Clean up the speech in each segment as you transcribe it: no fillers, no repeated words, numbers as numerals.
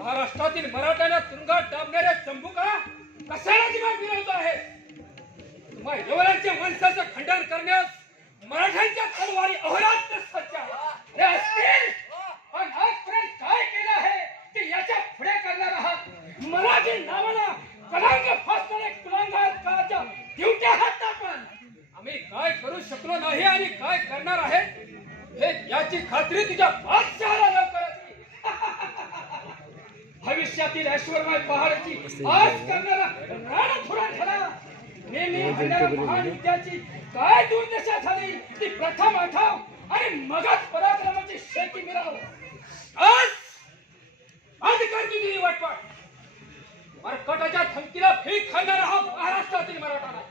महाराष्ट्रातील मराठ्यांना तुरुंगात डांबणाऱ्या चंबुका कशाला दिमाग फिरवतो आहे? तुम्हा यवनांच्या वंशाचं खंडन करण्यास मराठ्यांच्या तलवारी अहोरात्र सज्ज आहे. असतील पण आजपर्यंत काय केलं आहे ते याच्या पुढे करणार आहात. मराठी नावाला कलंक फासणारे कुलांगार काळाच्या दिवट्या आहात आपण. आम्ही काय करू शकलो नाही आणि काय करणार आहे हे याची खात्री तुझ्या बादशहाला लवकरच भविष्यातील ऐश्वर्यमय पहाडाची आज करणारा राणथोडा ठरा. नेहमी महान विद्याची काय दुर्दशा झाली ती प्रथम आठव आणि मगच पराक्रमाची शेती मिळव. आज कर तुझी वाटपाट. मरकटाच्या धमकीला भीक खाणार हा महाराष्ट्रातील मराठा.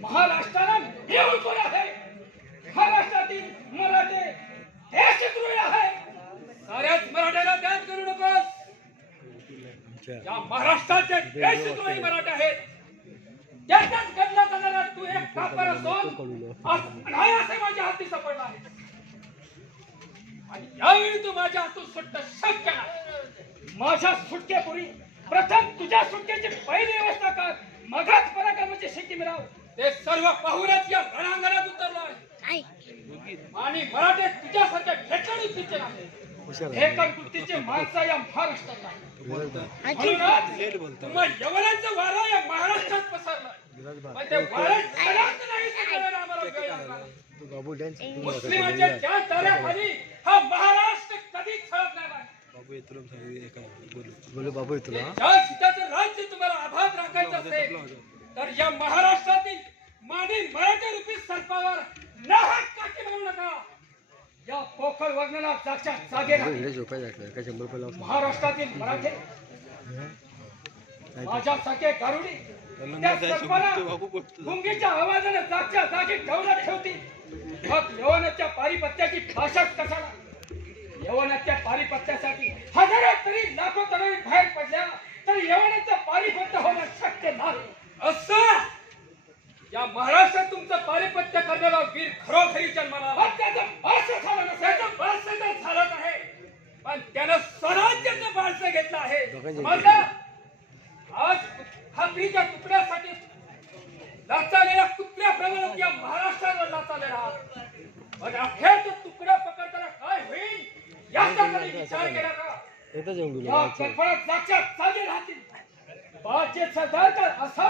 महाराष्ट्राला देव कोण आहे? महाराष्ट्रातील मराठे देशद्रोही आहे. साऱ्याच मराठ्याला त्याग करू नकोस. या महाराष्ट्राचे देशद्रोही मराठे आहेत. त्याच्याच गडला जाणारा तू एक कापर असून अनायासे माझ्या हाती सापडला आहे आणि यावेळी तू माझ्या हातून सुटणं शक्य नाही. माझ्या सुटकेपूर्वी प्रथम तुझ्या सुटकेची पहिली व्यवस्था कर, मगच पराक्रमाची शेती मिळव. ते सर्व पाहूनच या रणांगणात उतरलो आहे आणि मराठे तुझ्यासारख्या ठेकाणी उतरले नाही. ठेकण बुद्धीचे माणसं या महाराष्ट्रात नाही. म्हणूनच तुम्हा यवनांचं वारं या महाराष्ट्रात पसरलं. पण ते वारं सगळ्यांचं नाही सुटलेलं आम्हाला वेळ लागला. मुस्लिमांच्या ज्या ताऱ्याखाली हा महाराष्ट्र कधीच छळकणार नाही. ज्या सीताचं राज्य तुम्हाला आभात राखायचं असेल तर या महाराष्ट्रातील मानी मराठी रूपी सर्पावर नाहक काठी मारू नका. या पोखळ वर्णना जागच्या जागे महाराष्ट्रातील मराठे माझ्यासारखे गारुडी त्या सर्पाला गुंगीच्या आवाजाने जागच्या जागी ठेवण्यात ठेवती. मग यवनाच्या पारिपत्याची भाषाच कशाला? यवनाच्या पारिपत्यासाठी हजारो तरी लाखो तरुणी बाहेर पडल्या तर यवनाचं पारिपत्य होणं शक्य नाही. असं या महाराष्ट्रात तुमचं पारिपत्य करणारा वीर खरोखरी जन्माला त्याचं बाळसं झालं नसायचं. बाळसं तर झालंच आहे पण त्यानं स्वराज्याचं बाळसं घेतलं आहे. समजलं? आज खात्रीच्या तुकड्यासाठी लाचालेल्या कुत्र्याप्रमाणे या महाराष्ट्रावर लाचालेला आहात. पण अखेर तो तुकडा पकडताना काय होईल याचा कधी विचार केला का? या कल्पना जागच्या जागे राहतील. बाचे सरदार असा